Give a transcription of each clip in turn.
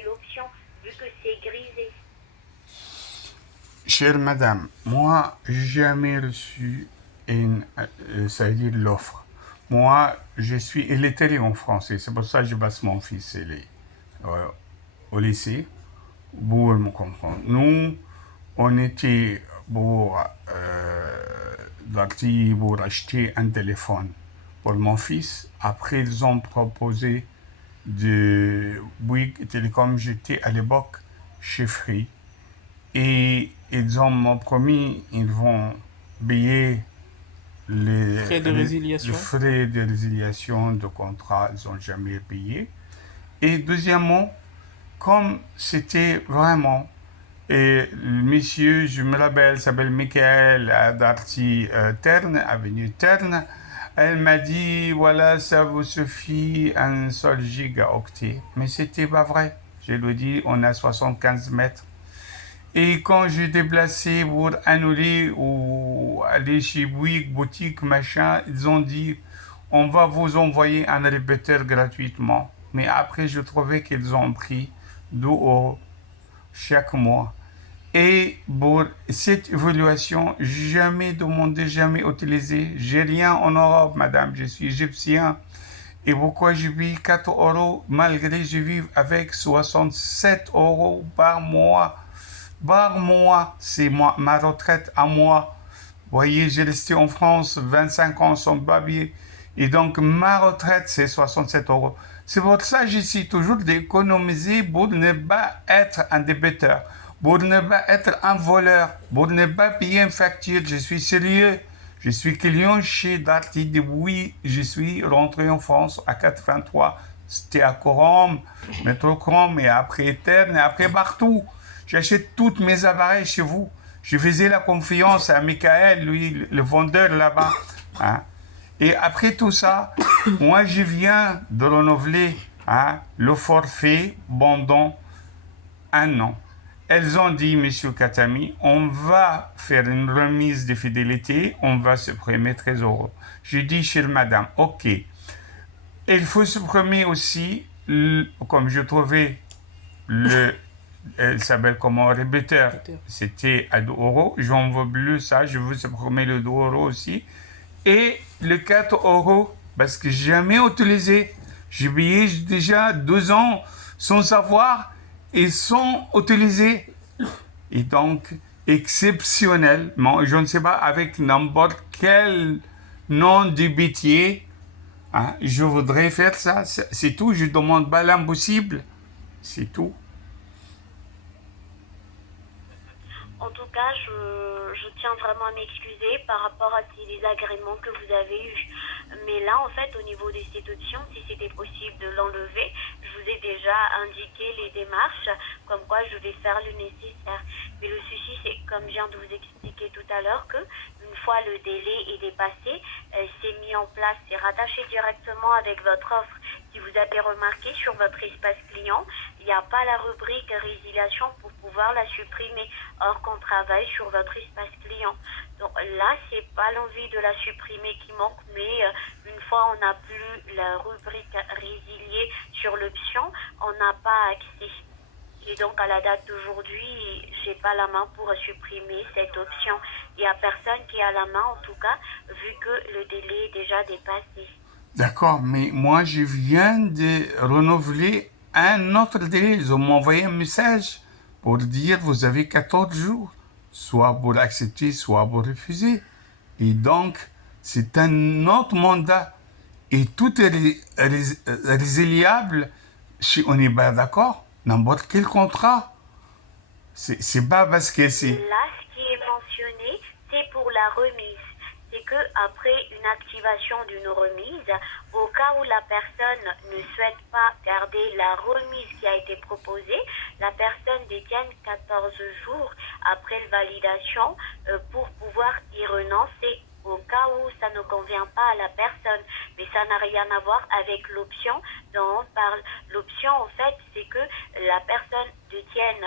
supprimer l'option vu que c'est grisé. Chère madame, moi, j'ai jamais reçu c'est-à-dire l'offre. Moi, je suis illettré en français, c'est pour ça que je passe mon fils euh, au lycée pour me comprendre. Nous, on était parti pour acheter un téléphone pour mon fils. Après, ils ont proposé de Bouygues Télécom. J'étais à l'époque chez Free. Et ils m'ont promis, ils vont payer Frais de les résiliation. frais de résiliation de contrat, ils n'ont jamais payé. Et deuxièmement, comme c'était vraiment, et le monsieur, je me rappelle, s'appelle Michael Darty Terne, avenue Terne, elle m'a dit, voilà, ça vous suffit un seul gigaoctet. Mais c'était pas vrai. Je lui ai dit, on a 75 mètres. Et quand j'ai déplacé pour annuler ou aller chez Bouygues, boutique, machin, ils ont dit on va vous envoyer un répéteur gratuitement. Mais après, je trouvais qu'ils ont pris 2 euros chaque mois. Et pour cette évaluation, jamais demandé, jamais utilisé. J'ai rien en Europe, madame, je suis égyptien. Et pourquoi je vis 4 euros malgré que je vis avec 67 euros par mois? Par mois, c'est ma retraite à moi. Vous voyez, j'ai resté en France 25 ans sans papier. Et donc, ma retraite, c'est 67 euros. C'est pour ça que j'essaie toujours d'économiser pour ne pas être un débiteur, pour ne pas être un voleur, pour ne pas payer une facture. Je suis sérieux. Je suis client chez Darty depuis je suis rentré en France à 83. C'était à Corom, métro Corom, et après Eterne, et après partout. J'achète tous mes appareils chez vous. Je faisais la confiance à Michael, lui, le vendeur là-bas. Hein. Et après tout ça, moi, je viens de renouveler le forfait pendant 1 an. Elles ont dit, Monsieur Katami, on va faire une remise de fidélité, on va supprimer 13 euros. J'ai dit, chère madame, ok. Il faut supprimer aussi, comme je trouvais le elle s'appelle comment répéteur. C'était à 2 euros. J'en veux plus ça. Je veux supprimer le 2 euros aussi. Et le 4 euros, parce que j'ai jamais utilisé. J'ai payé déjà 2 ans sans savoir et sans utiliser. Et donc, exceptionnellement, je ne sais pas, avec n'importe quel nom de métier, je voudrais faire ça. C'est tout. Je demande pas l'impossible. C'est tout. En tout cas, je tiens vraiment à m'excuser par rapport à ces désagréments que vous avez eus. Mais là, en fait, au niveau de cette option, si c'était possible de l'enlever, je vous ai déjà indiqué les démarches, comme quoi je vais faire le nécessaire. Mais le souci, c'est, comme je viens de vous expliquer tout à l'heure, que une fois le délai est dépassé, c'est mis en place, c'est rattaché directement avec votre offre. Si vous avez remarqué sur votre espace client, il n'y a pas la rubrique résiliation pour pouvoir la supprimer. Or qu'on travaille sur votre espace client. Donc là, c'est pas l'envie de la supprimer qui manque, mais une fois on n'a plus la rubrique résilier sur l'option, on n'a pas accès. Et donc à la date d'aujourd'hui, j'ai pas la main pour supprimer cette option. Il n'y a personne qui a la main en tout cas, vu que le délai est déjà dépassé. D'accord, mais moi, je viens de renouveler un autre délai. Ils m'ont envoyé un message pour dire vous avez 14 jours, soit pour accepter, soit pour refuser. Et donc, c'est un autre mandat. Et tout est résiliable si on n'est pas d'accord, n'importe quel contrat. C'est pas parce que c'est... Là, ce qui est mentionné, c'est pour la remise. C'est que après une activation d'une remise, au cas où la personne ne souhaite pas garder la remise qui a été proposée, la personne détient 14 jours après la validation pour pouvoir y renoncer au cas où ça ne convient pas à la personne. Mais ça n'a rien à voir avec l'option dont on parle. L'option, en fait, c'est que la personne détienne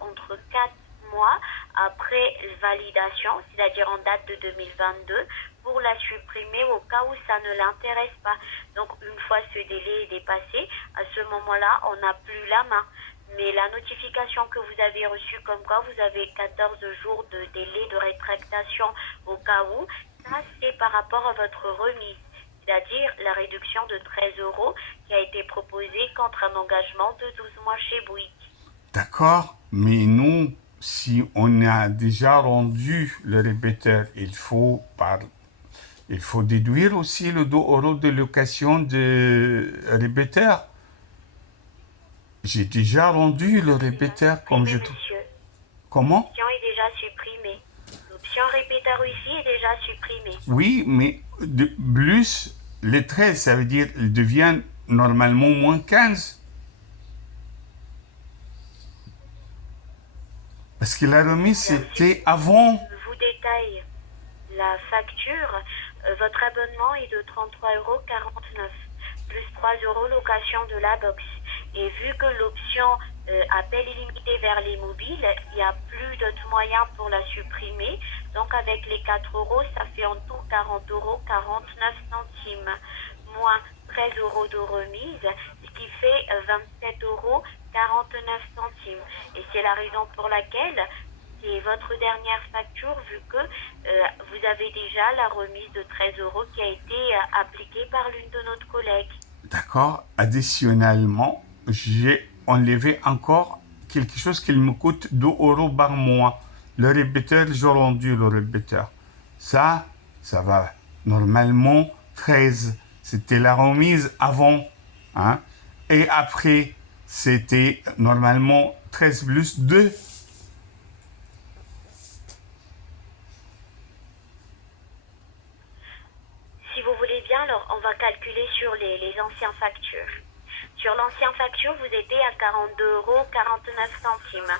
entre 4 mois après validation, c'est-à-dire en date de 2022, pour la supprimer au cas où ça ne l'intéresse pas. Donc une fois ce délai est dépassé, à ce moment-là, on n'a plus la main. Mais la notification que vous avez reçue comme quoi vous avez 14 jours de délai de rétractation au cas où, ça c'est par rapport à votre remise. C'est-à-dire la réduction de 13 euros qui a été proposée contre un engagement de 12 mois chez Bouygues. D'accord, mais nous, si on a déjà rendu le répéteur, il faut déduire aussi le 2 euros de location de répéteur. J'ai déjà rendu le répéteur comme je... Monsieur, Comment? l'option est déjà supprimée. L'option répéteur Wi-Fi est déjà supprimée. Oui, mais de plus, les 13, ça veut dire ils deviennent normalement moins 15. Parce que la remise, c'était avant. Je vous détaille la facture. Votre abonnement est de 33,49 € plus 3 € location de la box. Et vu que l'option appel illimité vers les mobiles, il n'y a plus d'autres moyens pour la supprimer. Donc avec les 4 euros, ça fait en tout 40,49 €, moins 13 € de remise, ce qui fait 27,49 €. Et c'est la raison pour laquelle c'est votre dernière facture, vu que vous avez déjà la remise de 13 € qui a été appliquée par l'une de nos collègues. D'accord. Additionnellement, j'ai enlevé encore quelque chose qui me coûte 2 euros par mois. Le répéteur, j'ai rendu le répéteur. Ça va. Normalement, 13. C'était la remise avant. Hein? Et après, c'était normalement 13 plus 2. Si vous voulez bien, alors on va calculer sur les anciennes factures. Sur l'ancienne facture, vous étiez à 42,49 €.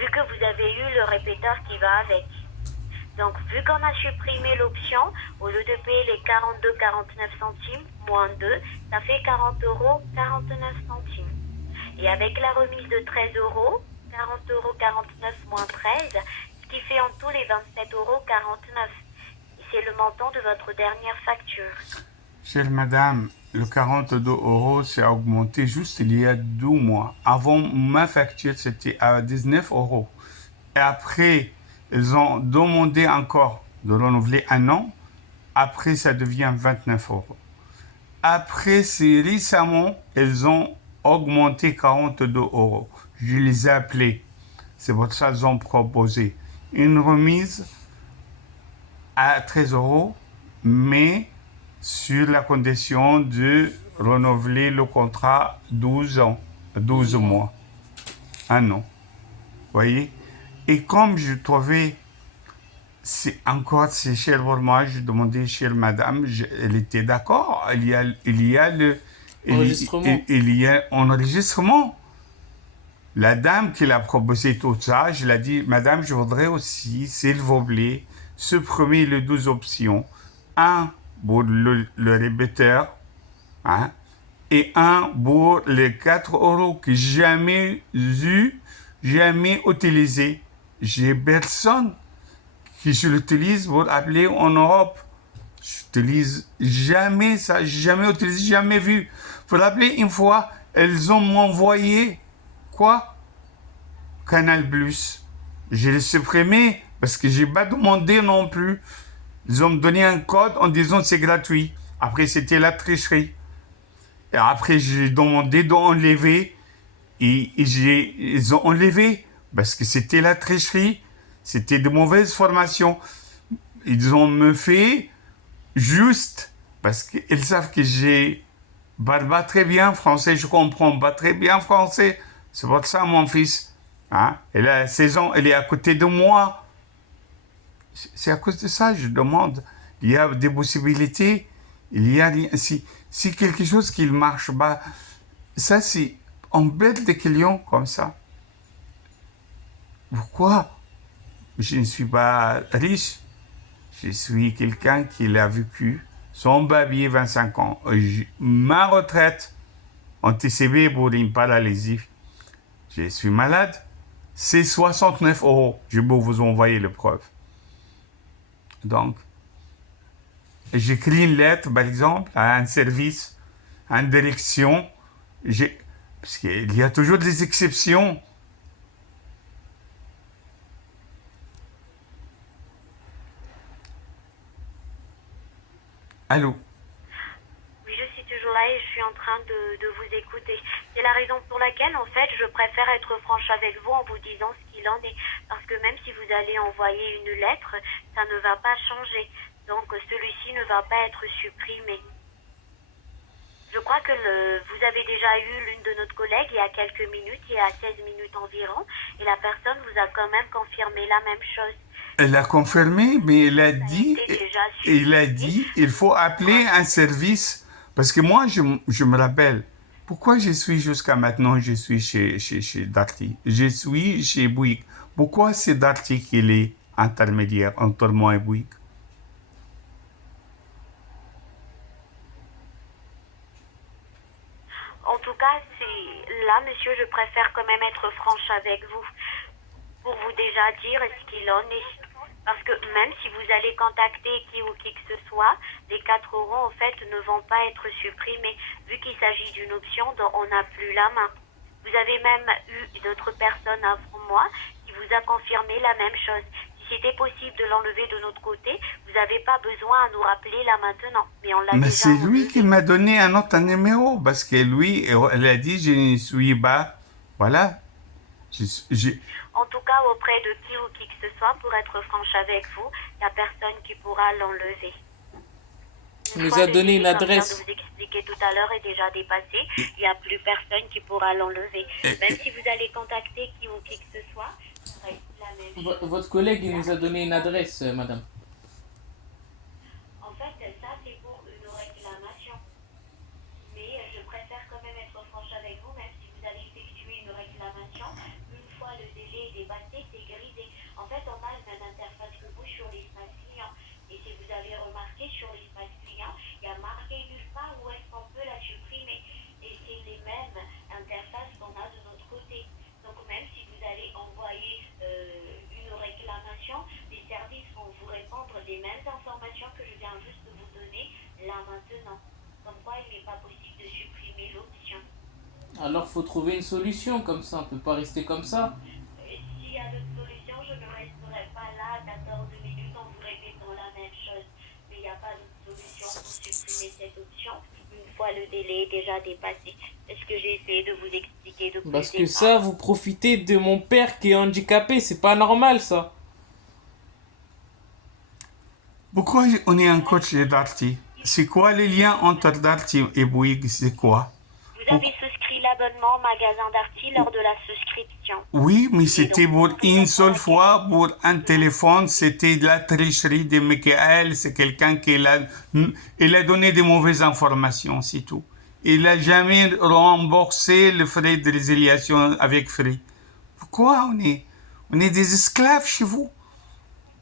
Vu que vous avez eu le répéteur qui va avec. Donc, vu qu'on a supprimé l'option, au lieu de payer les 42,49 € moins 2, ça fait 40,49 €. Et avec la remise de 13 €, 40,49 € moins 13, ce qui fait en tout les 27,49 €. C'est le montant de votre dernière facture. Chère madame, le 42 euros, c'est augmenté juste il y a 2 mois. Avant, ma facture, c'était à 19 euros. Et après, ils ont demandé encore de renouveler 1 an. Après, ça devient 29 euros. Après, c'est récemment, ils ont augmenté 42 euros. Je les ai appelés. C'est pour ça qu'ils ont proposé une remise à 13 euros, mais sur la condition de renouveler le contrat 12 mois, 1 an. Voyez? Et comme je trouvais, c'est cher pour moi, je demandais chez madame, elle était d'accord, il y a enregistrement. La dame qui l'a proposé tout ça, je l'ai dit, madame, je voudrais aussi, s'il vous plaît, supprimer les 2 options. Un pour le répéteur, hein, et un pour les 4 euros que j'ai jamais utilisé. J'ai personne qui je l'utilise pour appeler en Europe. J'utilise jamais ça, jamais utilisé, jamais vu. Pour l'appeler une fois, elles ont m'envoyé quoi? Canal Plus. Je l'ai supprimé parce que j'ai pas demandé non plus. Ils ont me donné un code en disant que c'est gratuit. Après, c'était la tricherie. Et après, j'ai demandé d'enlever. Et ils ont enlevé. Parce que c'était la tricherie. C'était de mauvaises formations. Ils ont me fait juste. Parce qu'ils savent que j'ai pas très bien français. Je comprends pas très bien français. C'est pour ça, mon fils. Hein? Et la saison, elle est à côté de moi. C'est à cause de ça, je demande. Il y a des possibilités. Il y a si quelque chose qui ne marche pas, ça c'est embête des clients comme ça. Pourquoi? Je ne suis pas riche. Je suis quelqu'un qui l'a vécu. Son babier 25 ans. Ma retraite en TCB pour une paralysie. Je suis malade. C'est 69 €. Je peux vous envoyer les preuves. Donc, j'écris une lettre, par exemple, à un service, à une direction. Parce qu'il y a toujours des exceptions. Allô? Oui, je suis toujours là et je suis en train de vous écouter. C'est la raison pour laquelle, en fait, je préfère être franche avec vous en vous disant ce qu'il en est. Parce que même si vous allez envoyer une lettre, ça ne va pas changer. Donc, celui-ci ne va pas être supprimé. Je crois que vous avez déjà eu l'une de notre collègue il y a quelques minutes, il y a 16 minutes environ, et la personne vous a quand même confirmé la même chose. Elle a confirmé, mais elle a Ça a dit, été déjà il a supprimé. dit, il faut appeler un service. Parce que moi, je me rappelle, pourquoi je suis jusqu'à maintenant, je suis chez Darty. Je suis chez Bouygues. Pourquoi c'est Darty qui est intermédiaire entre moi et Bouygues? En tout cas, là, monsieur, je préfère quand même être franche avec vous pour vous déjà dire ce qu'il en est. Parce que même si vous allez contacter qui ou qui que ce soit, les 4 euros, en fait, ne vont pas être supprimés, vu qu'il s'agit d'une option dont on n'a plus la main. Vous avez même eu une autre personne avant moi qui vous a confirmé la même chose. Si c'était possible de l'enlever de notre côté, vous n'avez pas besoin à nous rappeler là maintenant. Mais on l'a Mais déjà c'est lui enlevé. qui m'a donné un autre numéro, parce que lui, elle a dit, je ne suis pas, voilà. En tout cas, auprès de qui ou qui que ce soit, pour être franche avec vous, il n'y a personne qui pourra l'enlever. Il nous a donné une Comme je adresse. viens de vous expliquer tout à l'heure est déjà dépassé. Il n'y a plus personne qui pourra l'enlever. Même si vous allez contacter qui ou qui que ce soit, ça reste la même chose. Votre collègue, il nous a donné une adresse, madame. En fait, ça, c'est pour une réclamation. Mais je préfère quand même être franche avec vous, même si vous allez effectuer une réclamation, une fois le délai est dépassé, c'est grisé. En fait, on a la même interface que vous sur l'espace client. Et si vous avez remarqué, sur l'espace client, il y a marqué nulle part où est-ce qu'on peut la supprimer. Et c'est les mêmes interfaces qu'on a de notre côté. Donc même si vous allez envoyer une réclamation, les services vont vous répondre les mêmes informations que je viens juste de vous donner là maintenant. Comme quoi il n'est pas possible de supprimer l'option. Alors, faut trouver une solution comme ça. On peut pas rester comme ça. S'il y a d'autres solutions, je ne resterai pas là 14 minutes en vous répétant la même chose. Mais il n'y a pas d'autre solution pour supprimer cette option une fois le délai est déjà dépassé. C'est ce que j'ai essayé de vous expliquer depuis Parce le que départ. ça, vous profitez de mon père qui est handicapé. C'est pas normal, ça. Pourquoi on est encore chez Darty? C'est quoi le lien entre Darty et Bouygues? C'est quoi? Vous avez souscrit l'abonnement au magasin Darty lors de la souscription. Oui, mais c'était pour une seule fois, pour un téléphone, c'était de la tricherie de Michael, c'est quelqu'un il a donné des mauvaises informations, c'est tout. Il n'a jamais remboursé le frais de résiliation avec frais. Pourquoi on est des esclaves chez vous?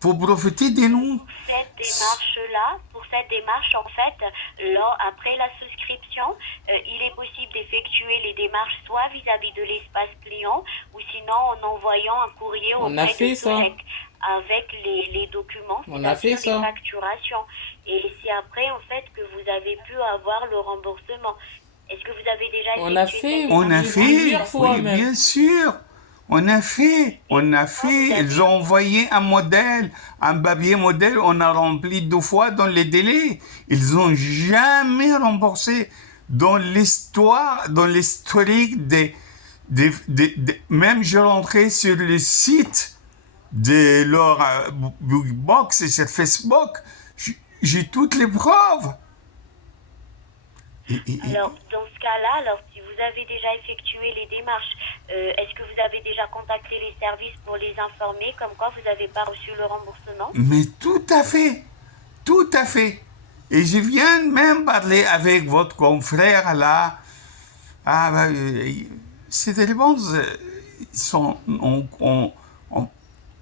Pour profiter de nous? Pour cette démarche, en fait, après la souscription, il est possible d'effectuer les démarches soit vis-à-vis de l'espace client ou sinon en envoyant un courrier On a auprès fait de ça. Sorek avec les documents, On a fait c'est-à-dire ça. les facturations. Et c'est après, en fait, que vous avez pu avoir le remboursement. Est-ce que vous avez déjà On a effectué fait. cette On a démarche? fait, Plusieurs fois oui, même. bien sûr. On a fait. Ils ont envoyé un modèle, un papier modèle. On a rempli 2 fois dans les délais. Ils ont jamais remboursé dans l'histoire, dans l'historique même je rentrais sur le site de leur box et sur Facebook. J'ai toutes les preuves. Alors, dans ce cas-là, si vous avez déjà effectué les démarches, est-ce que vous avez déjà contacté les services pour les informer comme quoi vous n'avez pas reçu le remboursement? Mais tout à fait, tout à fait. Et je viens même parler avec votre confrère là. Ces éléments, ils sont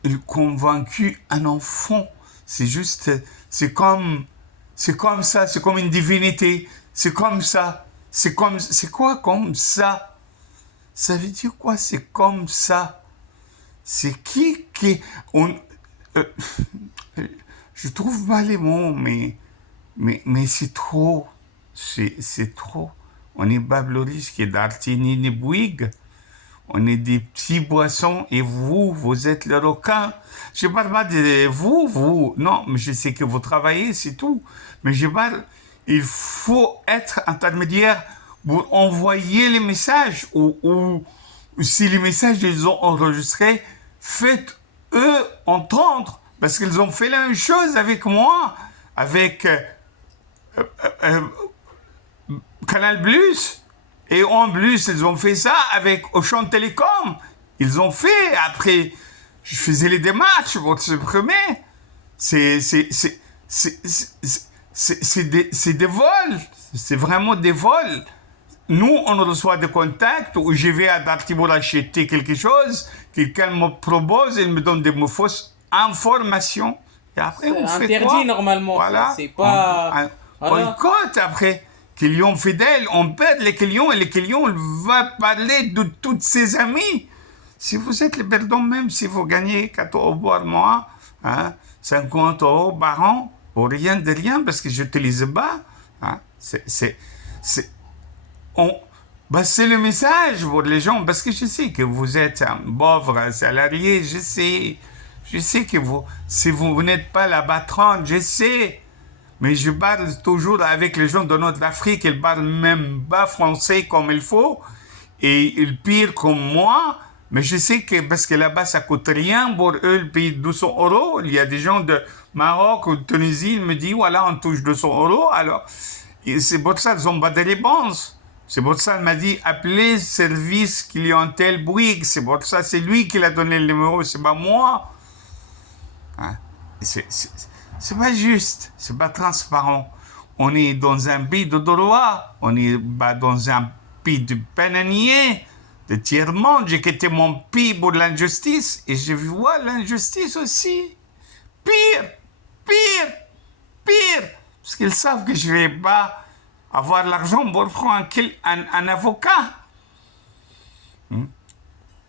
ils convaincus un enfant. C'est juste, c'est comme ça, c'est comme une divinité. C'est comme ça. C'est quoi comme ça? Ça veut dire quoi? C'est comme ça. C'est qui euh, je trouve pas les mots, mais c'est trop. C'est trop. On est Babloris qui est d'Artini ni Bouygues. On est des petits boissons et vous êtes le requin. Je parle pas de vous. Non, mais je sais que vous travaillez, c'est tout. Mais je parle, il faut être intermédiaire pour envoyer les messages ou si les messages ils ont enregistrés, faites-eux entendre. Parce qu'ils ont fait la même chose avec moi, avec euh, Canal Plus. Et en plus, ils ont fait ça avec Auchan Télécom. Ils ont fait, après, je faisais les démarches pour se supprimer. C'est des vols. C'est vraiment des vols. Nous, on reçoit des contacts où je vais à Dartimoor acheter quelque chose, quelqu'un me propose, il me donne des fausses informations. Et après, on fait interdit quoi? normalement. Voilà. C'est pas. Voilà. Boycott après. Client fidèle, on perd les clients et les clients vont parler de tous ses amis. Si vous êtes les perdants, même si vous gagnez 4 euros par mois, 50 euros par an, pour rien de rien, parce que j'utilise pas, c'est le message pour les gens, parce que je sais que vous êtes un pauvre salarié, je sais que si vous n'êtes pas la patronne, je sais. Mais je parle toujours avec les gens de notre Afrique, ils parlent même pas français comme il faut, et ils pire comme moi, mais je sais que, parce que là-bas ça coûte rien pour eux, ils payent 200 euros, il y a des gens de Maroc ou de Tunisie, ils me disent, voilà, on touche 200 euros, alors, et c'est pour ça qu'ils ont pas de réponse. C'est pour ça qu'il m'a dit, appelez service clientèle Bouygues, c'est pour ça, c'est lui qui l'a donné le numéro, c'est pas moi. C'est pas juste, c'est pas transparent. On est dans un pays de droit, on est dans un pays de bananier, de tiers-monde. J'ai quitté mon pays pour l'injustice et je vois l'injustice aussi. Pire. Parce qu'ils savent que je vais pas avoir l'argent pour prendre un avocat.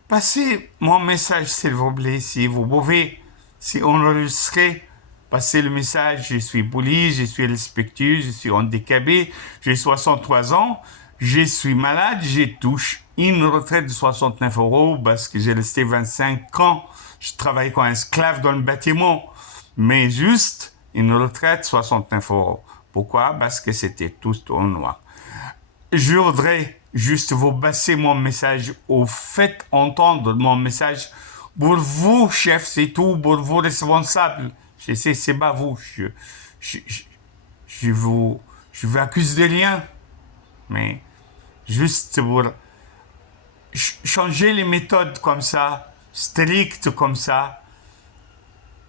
Passez mon message, s'il vous plaît, si vous pouvez, si enregistrez. Passez le message, je suis poli, je suis respectueux, je suis handicapé, j'ai 63 ans, je suis malade, je touche une retraite de 69 euros parce que j'ai resté 25 ans, je travaille comme esclave dans le bâtiment, mais juste une retraite de 69 euros. Pourquoi? Parce que c'était tout en noir. Je voudrais juste vous passer mon message, ou faites entendre mon message pour vous, chef, c'est tout, pour vous, responsables. Je sais, c'est pas vous. Je vous accuse de rien. Mais juste pour changer les méthodes comme ça, strictes comme ça,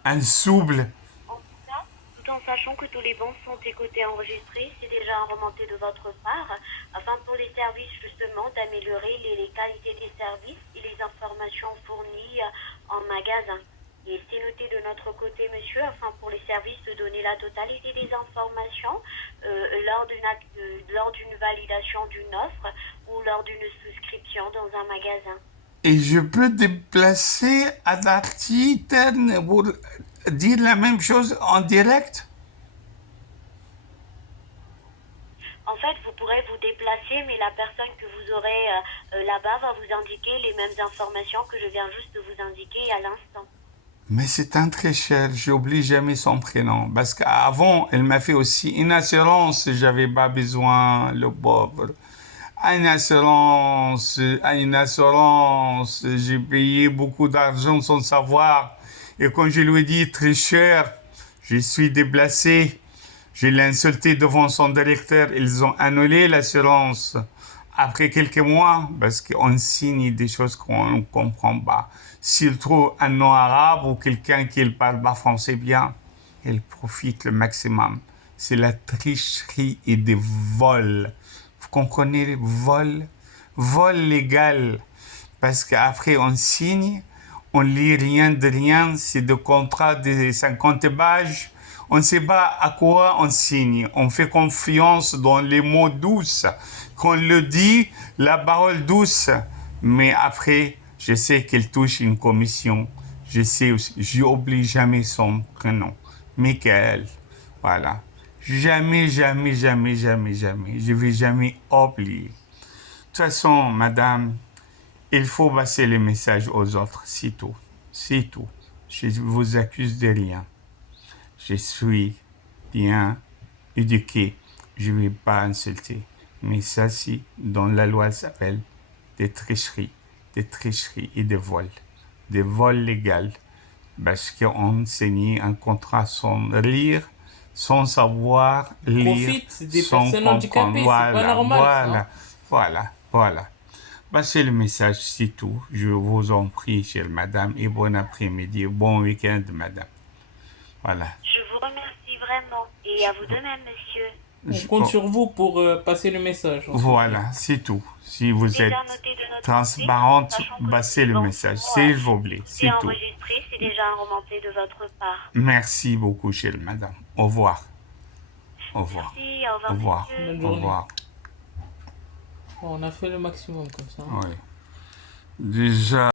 insoubles. En tout cas, tout en sachant que tous les bons sont écoutés enregistrés, c'est déjà un remonté de votre part, afin pour les services justement d'améliorer les qualités des services et les informations fournies en magasin. Et c'est noté de notre côté, monsieur, afin pour les services de donner la totalité des informations lors d'une validation d'une offre ou lors d'une souscription dans un magasin. Et je peux déplacer à Darty pour dire la même chose en direct? En fait, vous pourrez vous déplacer, mais la personne que vous aurez là-bas va vous indiquer les mêmes informations que je viens juste de vous indiquer à l'instant. Mais c'est un très cher, j'oublie jamais son prénom. Parce qu'avant, elle m'a fait aussi une assurance, j'avais pas besoin, le pauvre. Une assurance, j'ai payé beaucoup d'argent sans savoir. Et quand je lui ai dit très cher, je suis déplacé. Je l'ai insulté devant son directeur, ils ont annulé l'assurance. Après quelques mois, parce qu'on signe des choses qu'on ne comprend pas. S'il trouve un nom arabe ou quelqu'un qui ne parle pas français bien, il profite le maximum. C'est la tricherie et des vols. Vous comprenez, vol? Vol légal. Parce qu'après, on signe, on lit rien de rien, c'est des contrats de 50 pages. On ne sait pas à quoi on signe. On fait confiance dans les mots douces. Qu'on le dit, la parole douce. Mais après, je sais qu'elle touche une commission. Je sais aussi, j'oublie jamais son prénom. Michael. Voilà. Jamais, jamais, jamais, jamais, jamais. Je ne vais jamais oublier. De toute façon, madame, il faut passer le message aux autres, c'est tout. C'est tout. Je vous accuse de rien. Je suis bien éduqué. Je ne vais pas insulter. Mais ça, si, dans la loi, ça s'appelle des tricheries et des vols. Des vols légaux. Parce qu'on signe un contrat sans lire, sans savoir lire, Profite des sans personnes comprendre. handicapées, c'est pas Voilà, normal, voilà. C'est le message, c'est tout. Je vous en prie, chère madame, et bon après-midi, bon week-end, madame. Voilà. Je vous remercie vraiment. Et à vous de même, monsieur. On compte sur vous pour passer le message. Voilà, c'est tout. Si vous êtes Déjà noté de notre transparente, côté, sachant que passez le bon, message, bon, s'il vous plaît, c'est c'est tout. enregistré, c'est déjà remonté de votre part. Merci beaucoup, chère madame. Au revoir. Au revoir. Merci, au revoir, Au revoir. monsieur. Bonne Au journée. revoir. Bon, on a fait le maximum comme ça. Oui. Déjà.